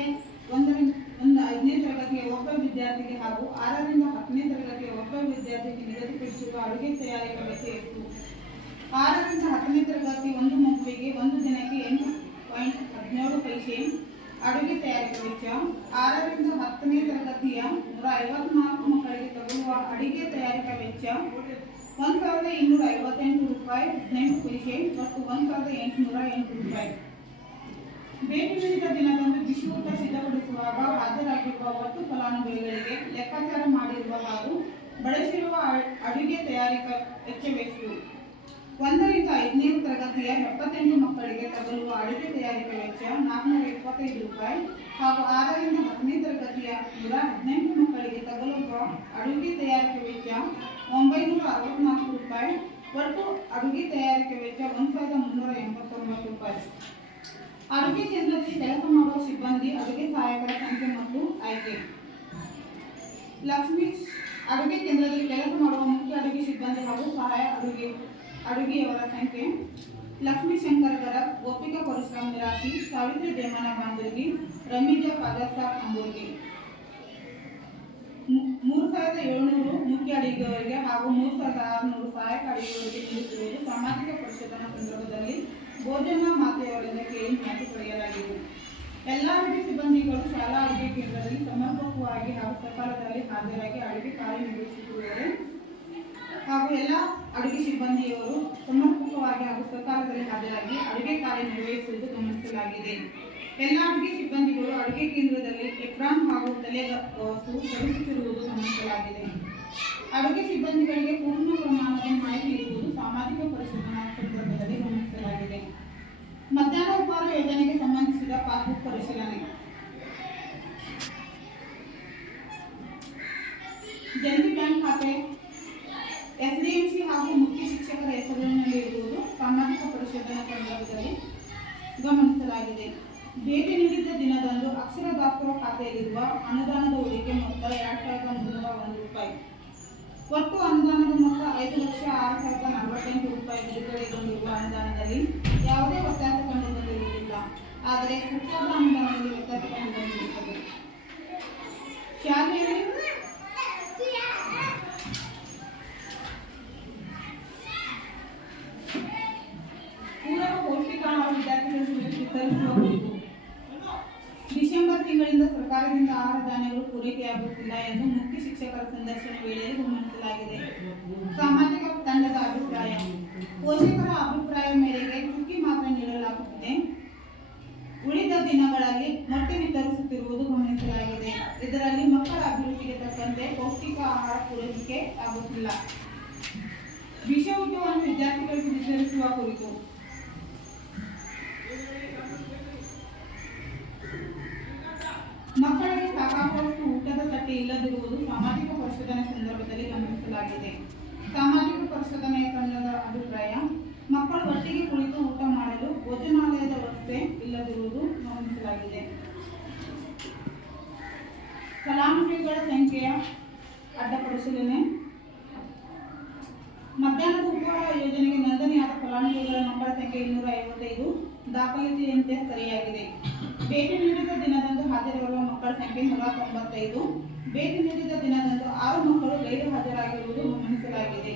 ಶಾಲೆಗೆ ಒಂದರಿಂದ, ಒಂದು ಐದನೇ ತರಗತಿಯ ಒಬ್ಬ ವಿದ್ಯಾರ್ಥಿಗೆ ಹಾಗೂ ಆರರಿಂದ ಹತ್ತನೇ ತರಗತಿಯ ಒಬ್ಬ ವಿದ್ಯಾರ್ಥಿಗೆ ನಿಗದಿಪಡಿಸಿರುವ ಅಡುಗೆ ತಯಾರಿಕ ಬಗ್ಗೆ ಇತ್ತು. ಆರರಿಂದ ಹತ್ತನೇ ತರಗತಿ ಒಂದು ಮಗುವಿಗೆ ಒಂದು ದಿನಕ್ಕೆ ಎಂಟು ಪಾಯಿಂಟ್ ಹದಿನೇಳು ಪೈಸೆ, ಅಡುಗೆ ತಯಾರಿಕೆ ವೆಚ್ಚ, ಆರರಿಂದ ಹತ್ತನೇ ತರಗತಿಯ ನೂರ ಐವತ್ನಾಲ್ಕು ಮಕ್ಕಳಿಗೆ ತಗುಲುವ ಅಡುಗೆ ತಯಾರಿಕಾ ವೆಚ್ಚ, ಒಂದು ಸಾವಿರದ ಇನ್ನೂರ ಐವತ್ತೆಂಟು ರೂಪಾಯಿ ಹದಿನೆಂಟು ಪೈಸೆ ಮತ್ತು ಒಂದು ಸಾವಿರದ ಎಂಟುನೂರ ಎಂಟು ರೂಪಾಯಿ. ಭೇಟಿ ದಿನದಂದು ಊಟ ಸಿದ್ಧಪಡಿಸುವಾಗ ಹಾಜರಾಗಿರುವ ಒಟ್ಟು ಫಲಾನುಭವಿಗಳಿಗೆ ಲೆಕ್ಕಾಚಾರ ಮಾಡಿರುವ ಹಾಗೂ ಬಳಸಿರುವ ಅಡುಗೆ ತಯಾರಿಕಾ ವೆಚ್ಚವೆಷ್ಟು ಒಂದರಿಂದ ಐದನೇ ತರಗತಿಯ ಎಪ್ಪತ್ತೆಂಟು ಮಕ್ಕಳಿಗೆ ತಗಲುವ ಅಡುಗೆ ತಯಾರಿಕಾ ವೆಚ್ಚ ನಾಲ್ಕುನೂರ ಇಪ್ಪತ್ತೈದು ರೂಪಾಯಿ ಹಾಗೂ ಆರರಿಂದ ಹತ್ತನೇ ತರಗತಿಯ ನೂರ ಹದಿನೆಂಟು ಮಕ್ಕಳಿಗೆ ತಗಲುವ ಅಡುಗೆ ತಯಾರಿಕೆ ವೆಚ್ಚ ಒಂಬೈನೂರ ಅರವತ್ನಾಲ್ಕು ರೂಪಾಯಿ. ಒಟ್ಟು ಅಡುಗೆ ತಯಾರಿಕೆ ವೆಚ್ಚ ಒಂದು ಸಾವಿರದ ಮುನ್ನೂರ ಎಂಬತ್ತೊಂಬತ್ತು ರೂಪಾಯಿ. ಆರೋಗ್ಯ ಕೇಂದ್ರದಲ್ಲಿ ಕೆಲಸ ಮಾಡುವ ಸಿಬ್ಬಂದಿ ಅಡುಗೆ ಸಹಾಯಕರ ಸಂಖ್ಯೆ ಮತ್ತು ಆಯ್ಕೆ. ಲಕ್ಷ್ಮಿ ಅಡುಗೆ ಕೇಂದ್ರದಲ್ಲಿ ಕೆಲಸ ಮಾಡುವ ಮುಖ್ಯ ಅಡುಗೆ ಸಿಬ್ಬಂದಿ ಹಾಗೂ ಸಹಾಯ ಅಡುಗೆ ಅಡುಗೆಯವರ ಸಂಖ್ಯೆ. ಲಕ್ಷ್ಮೀ ಶಂಕರ್ ಗರಗ್ ಗೋಪಿಕಾ ಪರಶುರಾಮ್ ನಿರಾಶಿ, ಸಾವಿತ್ರಿ ದೇಮನ ಬಾಂಬುರ್ಗಿ ರಮೀಜಾ ಫಾದರ್ ಸಾಬ್ ಅಂಬುರ್ಗಿ ಮೂರು ಸಾವಿರದ ಏಳ್ನೂರು ಮುಖ್ಯ ಅಡಿಗೆಯವರಿಗೆ ಹಾಗೂ ಮೂರು ಸಾವಿರದ ಆರುನೂರು ಸಹಾಯಕ ಅಡಿಗೆಯವರಿಗೆ ನೀಡುತ್ತಿರುವುದು ಸಾಮಾಜಿಕ ಸಂದರ್ಭದಲ್ಲಿ ಭೋಜನ ಮಾತೆಯವರಿಂದ ಕೇಳಿ ಮಾಹಿತಿ ಪಡೆಯಲಾಗಿದೆ ಎಲ್ಲ ಅಡುಗೆ ಸಿಬ್ಬಂದಿಗಳು ಶಾಲಾ ಅಡುಗೆ ಕೇಂದ್ರದಲ್ಲಿ ಸಮರ್ಪಕವಾಗಿ ಹಾಗೂ ಸಕಾಲದಲ್ಲಿ ಹಾಜರಾಗಿ ಅಡುಗೆ ಕಾರ್ಯನಿರ್ವಹಿಸುತ್ತಿದ್ದಾರೆ ಹಾಗೂ ಎಲ್ಲ ಅಡುಗೆ ಸಿಬ್ಬಂದಿಯವರು ಸಮರ್ಪಕವಾಗಿ ಹಾಗೂ ಸಕಾಲದಲ್ಲಿ ಹಾಜರಾಗಿ ಅಡುಗೆ ಕಾರ್ಯನಿರ್ವಹಿಸುವುದು ಗಮನಿಸಲಾಗಿದೆ. ಎಲ್ಲ ಅಡುಗೆ ಸಿಬ್ಬಂದಿಗಳು ಅಡುಗೆ ಕೇಂದ್ರದಲ್ಲಿ ಎಕ್ರಾನ್ ಹಾಗೂ ತಲೆ ಧರಿಸುತ್ತಿರುವುದು ಗಮನಿಸಲಾಗಿದೆ. ಅಡುಗೆ ಸಿಬ್ಬಂದಿಗಳಿಗೆ ಪೂರ್ಣ ಪ್ರಮಾಣದ ಮಾಹಿತಿ ಇರುವುದು ಸಾಮಾಜಿಕ ಜಂಟಿ ಬ್ಯಾಂಕ್ ಖಾತೆ ಎಸ್ಡಿಎಂಸಿ ಹಾಗೂ ಮುಖ್ಯ ಶಿಕ್ಷಕರ ಹೆಸರಿನಲ್ಲಿ ಇರುವುದು ಸಾಮಾಜಿಕ ಪರಿಶೋಧನಾ ಸಂದರ್ಭದಲ್ಲಿ ಗಮನಿಸಲಾಗಿದೆ. ಭೇಟಿ ನೀಡಿದ್ದ ದಿನದಂದು ಅಕ್ಷರ ಖಾತೆಯಲ್ಲಿರುವ ಅನುದಾನದ ಉಳಿಕೆ ಮೊತ್ತ ಎರಡು ಸಾವಿರದ ಮುನ್ನೂರ ಒಂದು ರೂಪಾಯಿ. ಒಟ್ಟು ಅನುದಾನದ ಮೊತ್ತ ಐದು ವಿತರಿಸುವ ಡಿಸೆಂಬರ್ ತಿಂಗಳಿಂದ ಸರ್ಕಾರದಿಂದ ಆಹಾರ ಧಾನ್ಯಗಳು ಪೂರೈಕೆಯಾಗುತ್ತಿಲ್ಲ ಎಂದು ಮುಖ್ಯ ಶಿಕ್ಷಕರ ಸಂದರ್ಶನ ವೇಳೆಯಲ್ಲಿ ಗಮನಿಸಲಾಗಿದೆ. ಸಾಮಾಜಿಕ ತಂಡದ ಅಭಿಪ್ರಾಯ, ಪೋಷಕರ ಅಭಿಪ್ರಾಯ ಮೇರೆಗೆ ಚುಕ್ಕಿ ಮಾತ್ರ ನೀಡಲಾಗುತ್ತಿದೆ. ಉಳಿದ ದಿನಗಳಲ್ಲಿ ಮೊಟ್ಟೆ ವಿತರಿಸುತ್ತಿರುವುದು ಗಮನಿಸಲಾಗಿದೆ. ಇದರಲ್ಲಿ ಮಕ್ಕಳ ಅಭಿವೃದ್ಧಿಗೆ ತಕ್ಕಂತೆ ಪೌಷ್ಟಿಕ ಆಹಾರ ಪೂರೈಕೆ ಆಗುತ್ತಿಲ್ಲ. ವಿಷ ಊಟವನ್ನು ವಿದ್ಯಾರ್ಥಿಗಳಿಗೆ ವಿತರಿಸುವ ಕುರಿತು ಮಕ್ಕಳಿಗೆ ಸಾಕಾಗುವಷ್ಟು ಊಟದ ತಟ್ಟೆ ಇಲ್ಲದಿರುವುದು ಸಾಮಾಜಿಕ ಪರಿಶೋಧನೆ ಸಂದರ್ಭದಲ್ಲಿ ಗಮನಿಸಲಾಗಿದೆ. ಸಾಮಾಜಿಕ ಪರಿಶೋಧನೆಯ ತಂಡದ ಅಭಿಪ್ರಾಯ, ಮಕ್ಕಳು ಒಟ್ಟಿಗೆ ಕುಳಿತು ಊಟ ಮಾಡಲು ಭೋಜನಾಲಯದ ವ್ಯವಸ್ಥೆ ಇಲ್ಲದಿರುವುದು ಗಮನಿಸಲಾಗಿದೆ. ಫಲಾನುಭವಿಗಳ ಸಂಖ್ಯೆಯ ಅಡ್ಡ ಪರಿಶೀಲನೆ ಮಧ್ಯಾಹ್ನದ ಉಪಹಾರ ಯೋಜನೆಗೆ ನೋಂದಣಿಯಾದ ಫಲಾನುಭವಿಗಳ ಮಕ್ಕಳ ಸಂಖ್ಯೆ ಇನ್ನೂರ ಐವತ್ತೈದು. ದಾಖಲಾತಿಯಂತೆ ಸರಿಯಾಗಿದೆ. ಭೇಟಿ ನೀಡಿದ ದಿನದಂದು ಹಾಜರಿರುವ ಮಕ್ಕಳ ಸಂಖ್ಯೆ ನೂರ ತೊಂಬತ್ತೈದು ಭೇಟಿ ನೀಡಿದ ದಿನದಂದು ಆರು ಮಕ್ಕಳು ಗೈರು ಹಾಜರಾಗಿರುವುದು ಗಮನಿಸಲಾಗಿದೆ.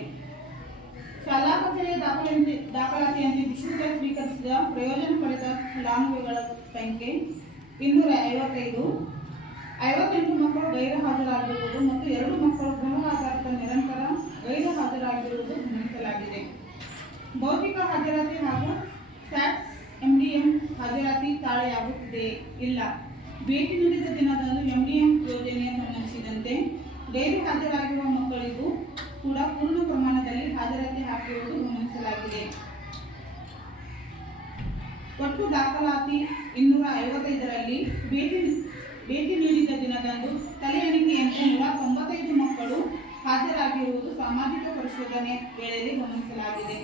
ಶಾಲಾ ಕಚೇರಿಯ ದಾಖಲಾತಿ ದಾಖಲಾತಿಯಂತೆ ವಿಶ್ವದ ಸ್ವೀಕರಿಸಿದ ಪ್ರಯೋಜನ ಪಡೆದ ಫಲಾನುಭವಿಗಳ ಸಂಖ್ಯೆ ಇನ್ನೂರ ಐವತ್ತೈದು. ಐವತ್ತೆಂಟು ಮಕ್ಕಳು ಗೈರು ಹಾಜರಾಗಿರುವುದು ಮತ್ತು ಎರಡು ಮಕ್ಕಳು ಗೃಹ ಆಧಾರಿತ ನಿರಂತರ ಗೈರು ಹಾಜರಾಗಿರುವುದು ಗಮನಿಸಲಾಗಿದೆ. ಭೌತಿಕ ಹಾಜರಾತಿ ಹಾಗೂ ಹಾಜರಾತಿ ತಾಳೆಯಾಗುತ್ತಿದೆ. ಇಲ್ಲ. ಭೇಟಿ ನೀಡಿದ ದಿನದಂದು ಎಂಡಿಎಂ ಯೋಜನೆಗೆ ಸಂಬಂಧಿಸಿದಂತೆ ಡೈರಿ ಹಾಜರಾಗಿರುವ ಮಕ್ಕಳಿಗೂ ಕೂಡ ಪೂರ್ಣ ಪ್ರಮಾಣದಲ್ಲಿ ಹಾಜರಾತಿ ಹಾಕಿರುವುದು ಗಮನಿಸಲಾಗಿದೆ. ಒಟ್ಟು ದಾಖಲಾತಿ ಇನ್ನೂರ ಐವತ್ತೈದರಲ್ಲಿ ಭೇಟಿ ಭೇಟಿ ನೀಡಿದ ದಿನದಂದು ತಲೆ ಎಣಿಕೆಯಂತೆ ನೂರ ತೊಂಬತ್ತೈದು ಮಕ್ಕಳು ಹಾಜರಾಗಿರುವುದು ಸಾಮಾಜಿಕ ಪರಿಶೋಧನೆ ವೇಳೆಯಲ್ಲಿ ಗಮನಿಸಲಾಗಿದೆ.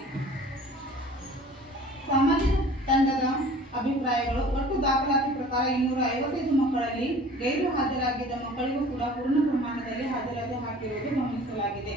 ಸಾಮಾಜಿಕ ತಂಡದ ಅಭಿಪ್ರಾಯಗಳು. ಒಟ್ಟು ದಾಖಲಾತಿ ಪ್ರಕಾರ ಇನ್ನೂರ ಐವತ್ತೈದು ಮಕ್ಕಳಲ್ಲಿ ಗೈರು ಹಾಜರಾಗಿದ್ದ ಮಕ್ಕಳಿಗೂ ಕೂಡ ಪೂರ್ಣ ಪ್ರಮಾಣದಲ್ಲಿ ಹಾಜರಾತಿ ಹಾಕಿರುವುದು ಗಮನಿಸಲಾಗಿದೆ.